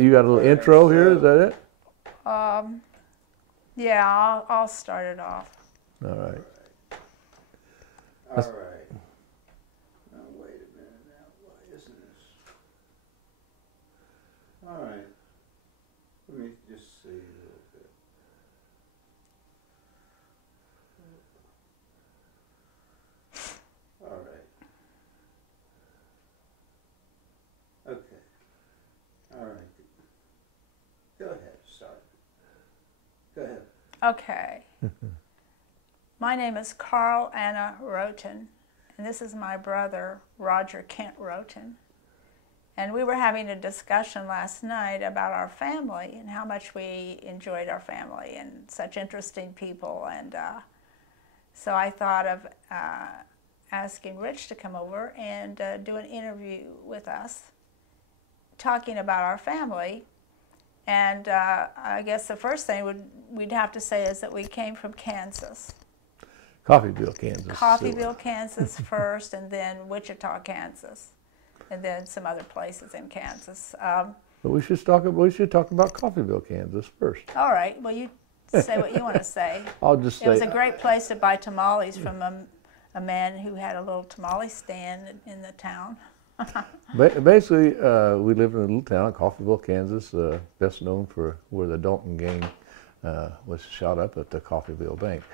You got a little intro here, is that it? Yeah, I'll start it off. All right. All right. Now, wait a minute now. Why isn't this? All right. Let me just see a little bit. All right. Okay. All right. Go ahead. Start. Go ahead. Okay. My name is Carlana Rhoten, and this is my brother, Roger Kent Rhoten. And we were having a discussion last night about our family and how much we enjoyed our family and such interesting people. And so I thought of asking Rich to come over and do an interview with us, talking about our family. And I guess the first thing we'd have to say is that we came from Kansas. Coffeyville, Kansas. Coffeyville, Kansas first, and then Wichita, Kansas, and then some other places in Kansas. But we should talk about Coffeyville, Kansas first. All right. Well, you say what you want to say. I'll just say it was a great place to buy tamales from a man who had a little tamale stand in the town. Basically, we lived in a little town, Coffeyville, Kansas, best known for where the Dalton gang was shot up at the Coffeyville Bank.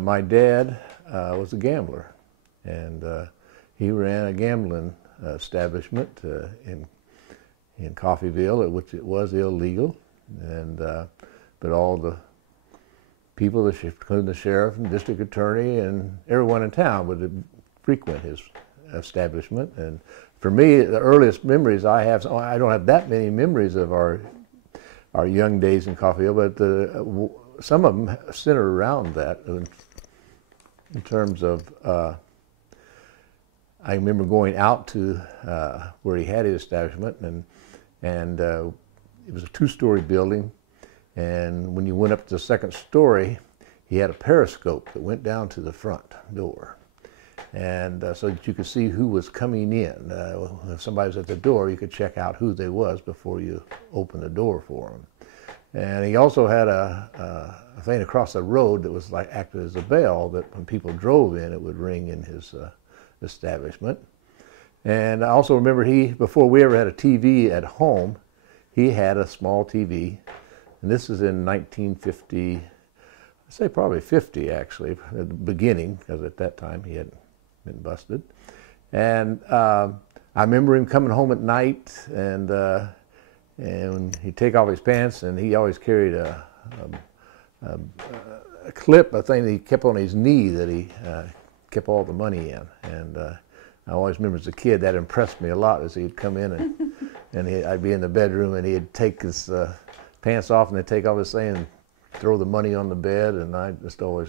My dad was a gambler, and he ran a gambling establishment in Coffeyville, which it was illegal, and but all the people, including the sheriff and district attorney and everyone in town, would frequent his establishment. And for me, the earliest memories I have, I don't have that many memories of our young days in Coffeyville, but some of them center around that in terms of, I remember going out to where he had his establishment, and it was a two-story building, and when you went up to the second story, he had a periscope that went down to the front door. And so that you could see who was coming in. If somebody was at the door, you could check out who they was before you opened the door for them. And he also had a thing across the road that was like acted as a bell that when people drove in, it would ring in his establishment. And I also remember before we ever had a TV at home, he had a small TV. And this is in 1950, I'd say probably 50 actually, at the beginning, because at that time he hadn't been busted. And I remember him coming home at night, and he'd take off his pants, and he always carried a clip, a thing that he kept on his knee that he kept all the money in. And I always remember as a kid that impressed me a lot, as he'd come in and I'd be in the bedroom and he'd take his pants off and they'd take off his thing and throw the money on the bed, and I just always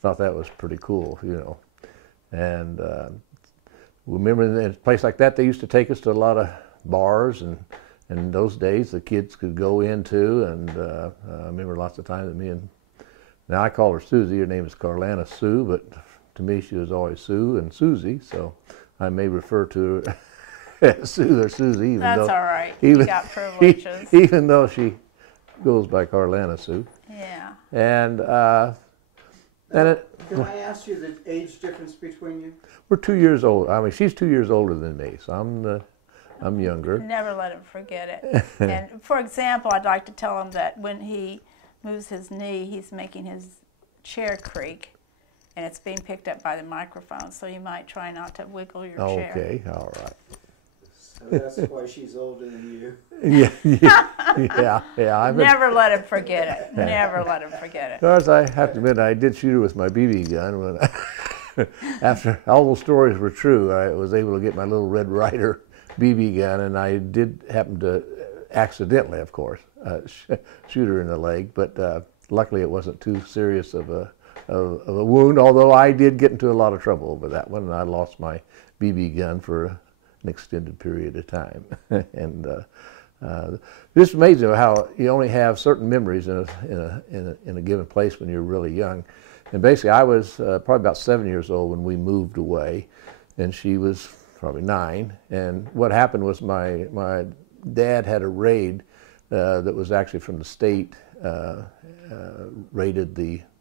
thought that was pretty cool, you know. And remember in a place like that, they used to take us to a lot of bars, and in those days the kids could go into, and I remember lots of times that now I call her Susie, her name is Carlana Sue, but to me she was always Sue and Susie, so I may refer to her as Sue or Susie. That's all right, you got privileges. Even though she goes by Carlana Sue. Yeah. And can I ask you the age difference between you? We're 2 years old. I mean, she's 2 years older than me, so I'm younger. Never let him forget it. And for example, I'd like to tell him that when he moves his knee, he's making his chair creak, and it's being picked up by the microphone, so you might try not to wiggle your chair. Okay, all right. So that's why she's older than you. Yeah. Never let him forget it. Never let him forget it. Of course, I have to admit, I did shoot her with my BB gun when after all those stories were true. I was able to get my little Red Ryder BB gun, and I did happen to accidentally, of course, shoot her in the leg. But luckily, it wasn't too serious of a wound. Although I did get into a lot of trouble over that one, and I lost my BB gun for an extended period of time. And it's amazing how you only have certain memories in a given place when you're really young. And basically, I was probably about 7 years old when we moved away, and she was probably 9. And what happened was my Dad had a raid that was actually from the state, raided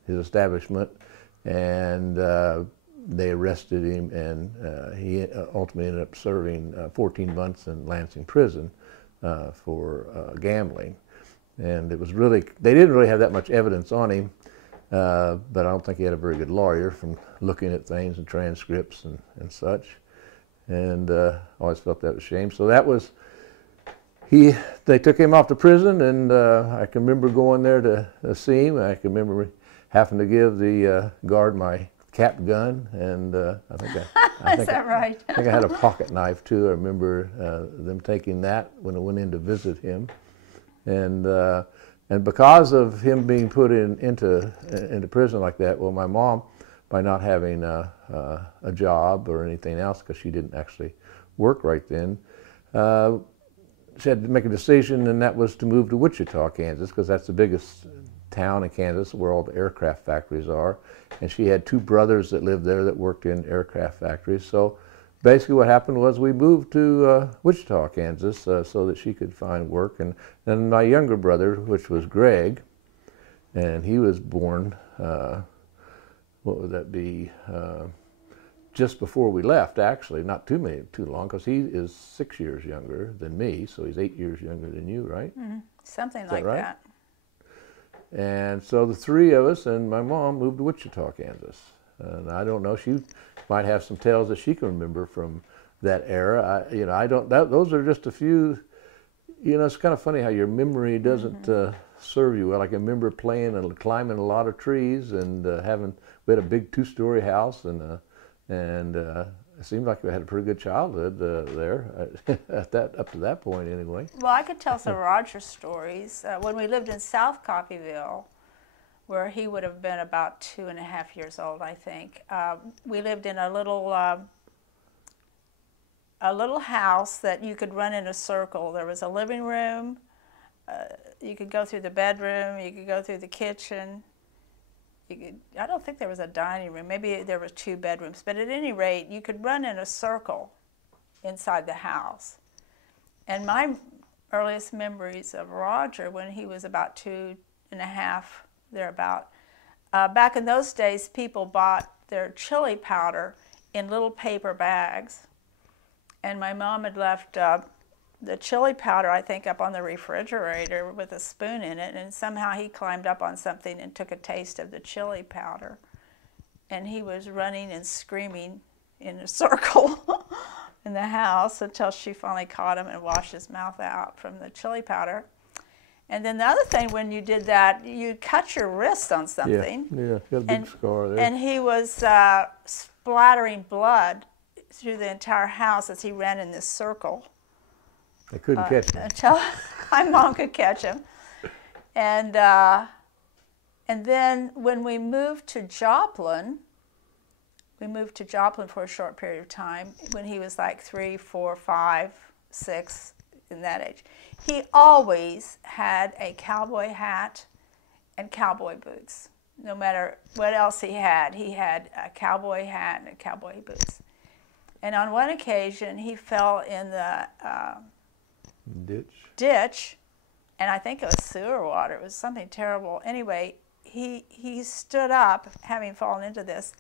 his establishment, and they arrested him, and he ultimately ended up serving 14 months in Lansing prison for gambling. And it was really, they didn't really have that much evidence on him, but I don't think he had a very good lawyer from looking at things and transcripts and such. And I always felt that was a shame. So that was, they took him off to prison, and I can remember going there to see him. I can remember having to give the guard my cap gun, and I think Is that right? I think I had a pocket knife too. I remember them taking that when I went in to visit him, and because of him being put into prison like that, well, my mom, by not having a job or anything else, because she didn't actually work right then, she had to make a decision, and that was to move to Wichita, Kansas, because that's the biggest town in Kansas where all the aircraft factories are. And she had two brothers that lived there that worked in aircraft factories. So basically what happened was we moved to Wichita, Kansas, so that she could find work. And then my younger brother, which was Greg, and he was born, what would that be, just before we left, actually, not too long, because he is 6 years younger than me, so he's 8 years younger than you, right? Mm-hmm. Something Is like that right? that. And so the three of us and my mom moved to Wichita, Kansas. And I don't know, she might have some tales that she can remember from that era. I don't, those are just a few, it's kind of funny how your memory doesn't serve you well. I can remember playing and climbing a lot of trees, and we had a big 2-story house, and it seemed like we had a pretty good childhood there up to that point anyway. Well, I could tell some Roger stories. When we lived in South Coffeyville, where he would have been about 2.5 years old, I think, we lived in a little house that you could run in a circle. There was a living room. You could go through the bedroom. You could go through the kitchen. I don't think there was a dining room. Maybe there were 2 bedrooms. But at any rate, you could run in a circle inside the house. And my earliest memories of Roger, when he was about 2.5, thereabout, back in those days, people bought their chili powder in little paper bags. And my mom had left the chili powder, I think, up on the refrigerator with a spoon in it, and somehow he climbed up on something and took a taste of the chili powder. And he was running and screaming in a circle in the house until she finally caught him and washed his mouth out from the chili powder. And then the other thing, when you did that, you cut your wrist on something. Yeah, he had a big scar there. And he was splattering blood through the entire house as he ran in this circle. They couldn't catch him. Until my mom could catch him. And then when we moved to Joplin for a short period of time, when he was like 3, 4, 5, 6, in that age. He always had a cowboy hat and cowboy boots. No matter what else he had a cowboy hat and cowboy boots. And on one occasion, he fell in the ditch, and I think it was sewer water. It was something terrible. Anyway, he stood up, having fallen into this,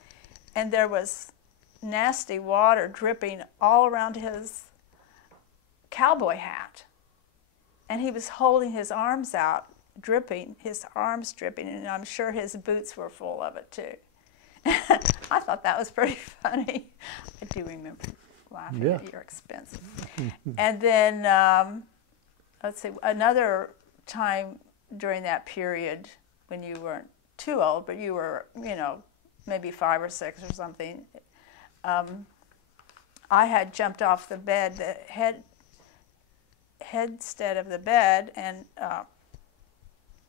and there was nasty water dripping all around his cowboy hat. And he was holding his arms out, dripping, his arms dripping, and I'm sure his boots were full of it too. I thought that was pretty funny. I do remember laughing at your expense. And then, let's see, another time during that period when you weren't too old, but you were, maybe 5 or 6 or something, I had jumped off the bed, the headstead of the bed, and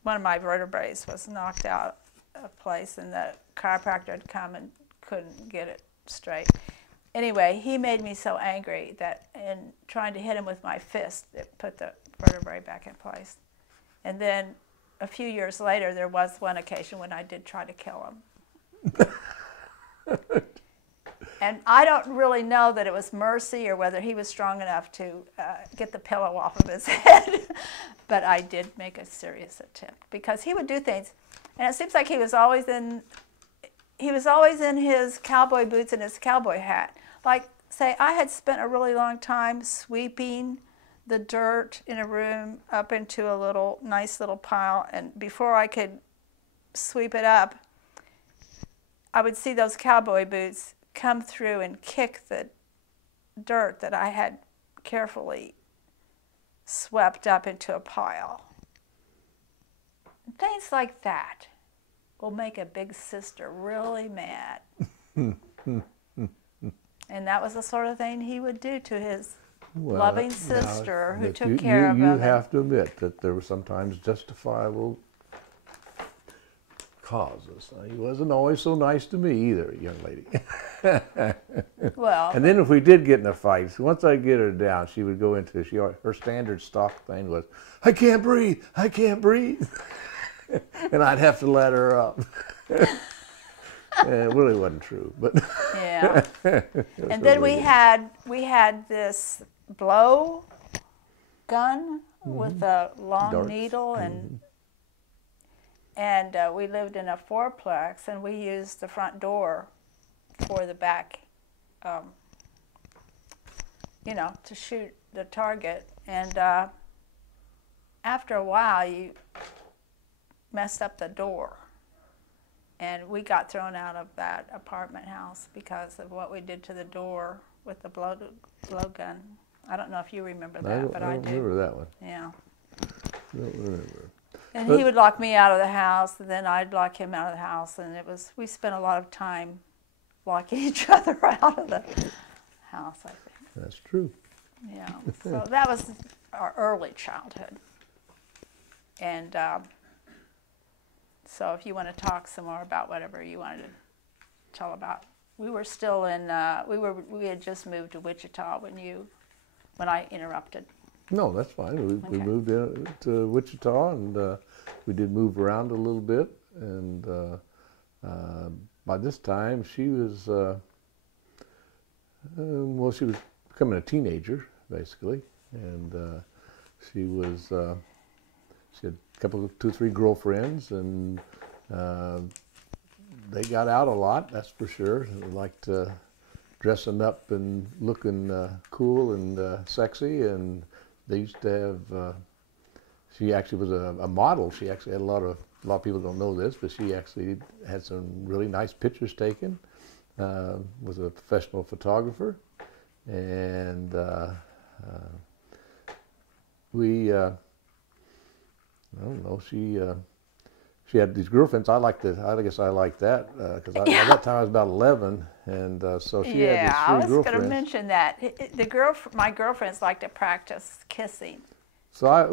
one of my vertebrae was knocked out of place, and the chiropractor had come and couldn't get it straight. Anyway, he made me so angry that in trying to hit him with my fist, it put the vertebrae back in place. And then a few years later, there was one occasion when I did try to kill him. And I don't really know that it was mercy or whether he was strong enough to get the pillow off of his head. But I did make a serious attempt because he would do things, and it seems like he was always in his cowboy boots and his cowboy hat. Like, say, I had spent a really long time sweeping the dirt in a room up into a nice little pile, and before I could sweep it up, I would see those cowboy boots come through and kick the dirt that I had carefully swept up into a pile. And things like that will make a big sister really mad. And that was the sort of thing he would do to his loving sister who took care of him. You have to admit that there were sometimes justifiable causes. He wasn't always so nice to me either, young lady. Well, and then if we did get in a fight, once I get her down, she would go into her standard stock thing was, "I can't breathe, I can't breathe," and I'd have to let her up. It really wasn't true, but yeah. And then we had this blow gun with a long Darts. needle, and we lived in a fourplex, and we used the front door for the back, to shoot the target. And after a while, you messed up the door. And we got thrown out of that apartment house because of what we did to the door with the blow gun. I don't know if you remember that, but I do. I don't remember that one. Yeah. Don't remember. And he would lock me out of the house, and then I'd lock him out of the house, and we spent a lot of time locking each other out of the house, I think. That's true. Yeah. So that was our early childhood. And so if you want to talk some more about whatever you wanted to tell about, we were still in, we had just moved to Wichita when I interrupted. No, that's fine. We Okay. moved to Wichita, and we did move around a little bit. And by this time, she was, she was becoming a teenager, basically. And she had a couple of 2 or 3 girlfriends, and they got out a lot, that's for sure. They liked dressing up and looking cool and sexy, and they used to have, she actually was a model. She actually had a lot of people don't know this, but she actually had some really nice pictures taken, was a professional photographer, and I don't know. She had these girlfriends. I guess I liked that because at that time I was about 11, and so she had these 3 girlfriends. Yeah, I was going to mention that. My girlfriends like to practice kissing. So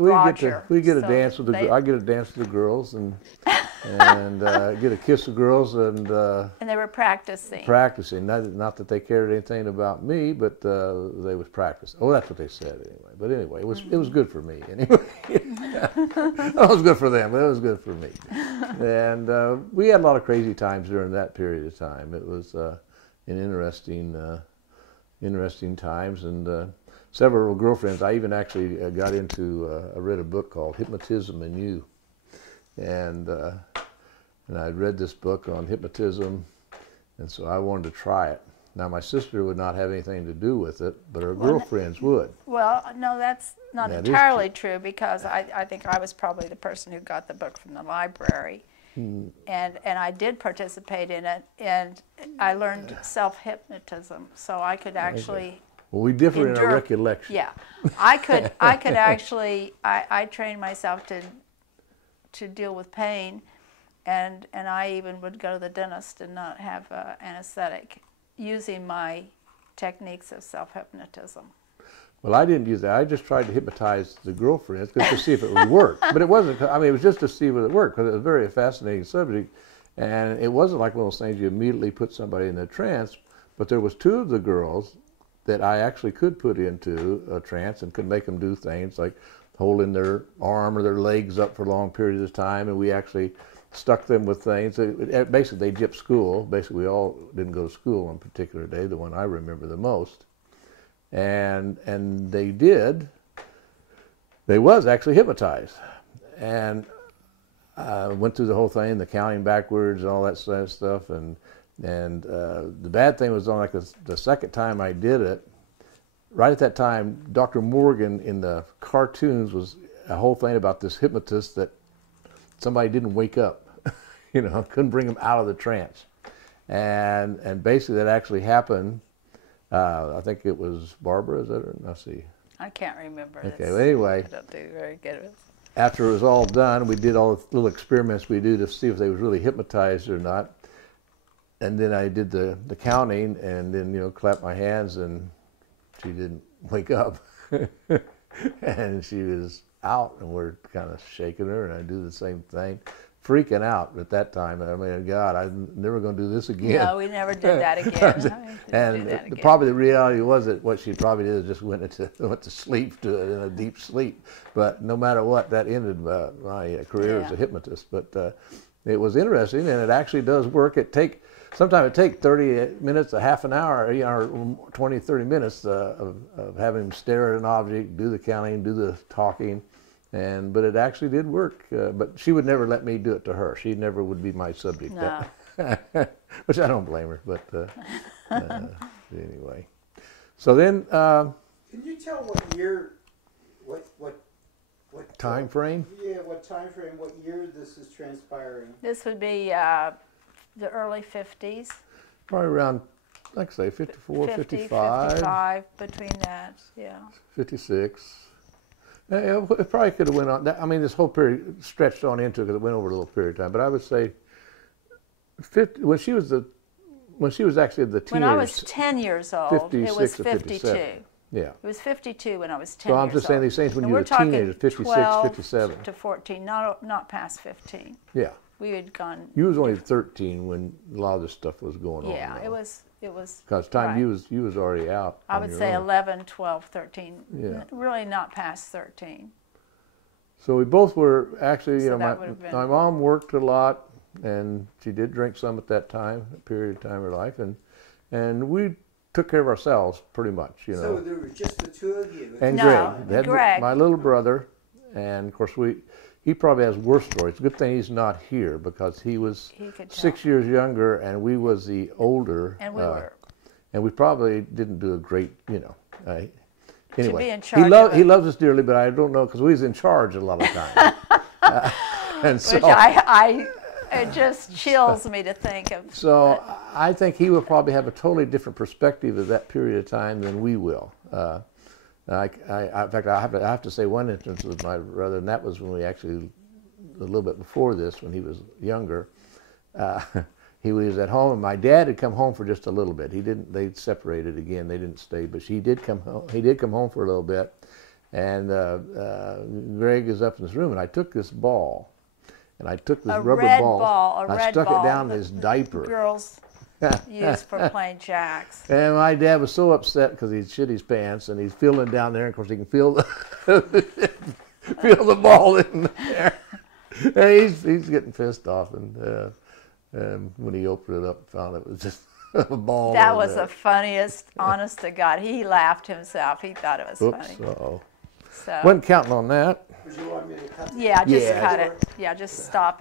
we get a dance with I get a dance with the girls and get a kiss with girls and they were practicing. Not that they cared anything about me, but they was practicing. Oh, that's what they said anyway. But anyway, it was good for me anyway. It was good for them, but it was good for me. And we had a lot of crazy times during that period of time. It was an interesting times, and several girlfriends. I even actually got into. I read a book called Hypnotism in You, and I'd read this book on hypnotism, and so I wanted to try it. Now my sister would not have anything to do with it, but her girlfriends would. Well, no, that's not entirely true because I think I was probably the person who got the book from the library, and I did participate in it, and I learned self-hypnotism, so I could actually. Well, we differ in our recollection. Yeah, I could actually. I trained myself to deal with pain, and I even would go to the dentist and not have anesthetic, using my techniques of self-hypnotism. Well, I didn't use that. I just tried to hypnotize the girlfriends just to see if it would work. But it wasn't. I mean, it was just to see whether it worked because it was a very fascinating subject, and it wasn't like one of those things you immediately put somebody in a trance. But there was 2 of the girls that I actually could put into a trance and could make them do things like holding their arm or their legs up for long periods of time, and we actually stuck them with things. Basically, they gypped school. Basically, we all didn't go to school on a particular day, the one I remember the most. And they was actually hypnotized. And I went through the whole thing, the counting backwards and all that sort of stuff. And the bad thing was on like the second time I did it, right at that time, Dr. Morgan in the cartoons was a whole thing about this hypnotist that somebody didn't wake up, you know, couldn't bring them out of the trance. And basically that actually happened. I think it was Barbara, is that her? Let's see. I can't remember. Okay, well, anyway. I don't do very good at it. After it was all done, we did all the little experiments we do to see if they was really hypnotized or not. And then I did the counting and then, you know, clapped my hands and she didn't wake up. And she was out and we're kind of shaking her and I do the same thing. Freaking out at that time. I mean, God, I'm never going to do this again. No, we never did that again. And probably the reality was that what she probably did is just went to sleep, in a deep sleep. But no matter what, that ended my career as a hypnotist. But it was interesting, and it actually does work. Sometimes it takes 30 minutes, a half an hour, you know, or 20, 30 minutes of having him stare at an object, do the counting, do the talking. But it actually did work. But she would never let me do it to her. She never would be my subject. No. Which I don't blame her. But anyway. So then. Can you tell what year, what time frame? Yeah, what time frame, what year this is transpiring? This would be the early 50s. Probably around, like I say, 54, 50, 55. 55, between that, yeah. 56. It probably could have went on. I mean, this whole period stretched on into it because it went over a little period of time. But I would say, when she was actually the teenager. When I was 10 years old, it was 52. Yeah. It was 52 when I was 10 So years I'm just saying these things when and you were a teenager, 56, 57. to 14, not past 15. Yeah. We had gone. You was only 13 when a lot of this stuff was going on. Yeah, though. it was. Because time right. you was already out. I would say 11, 12, 13. Yeah. Really not past 13. So we both were actually, you So know, my mom worked a lot, and she did drink some at that time, a period of time in her life, and we took care of ourselves pretty much, you know. So there were just the two of you? And No, Greg, my little brother, and of course he probably has worse stories. Good thing he's not here because he was 6 years younger, and we was the older. And we were. And we probably didn't do a great, you know. Anyway, to be in charge he loves us dearly, but I don't know because we was in charge a lot of times. And so, which it just chills me to think of. So I think he will probably have a totally different perspective of that period of time than we will. In fact, I have to say one instance with my brother, and that was when we actually, a little bit before this, when he was younger. He was at home, and my dad had come home for just a little bit. They separated again. They didn't stay, but he did come home. He did come home for a little bit, and Greg is up in his room, and I took this ball, and I took this rubber ball. I stuck it down in his diaper. Girls use for playing jacks. And my dad was so upset because he shit his pants, and he's feeling down there. And of course, he can feel the ball in there. And he's getting pissed off, and when he opened it up, found it was just a ball. That was the funniest. Honest to God, he laughed himself. He thought it was funny. Uh-oh. So wasn't counting on that. Would you want me to cut? Yeah, just cut it. Yeah, just stop it.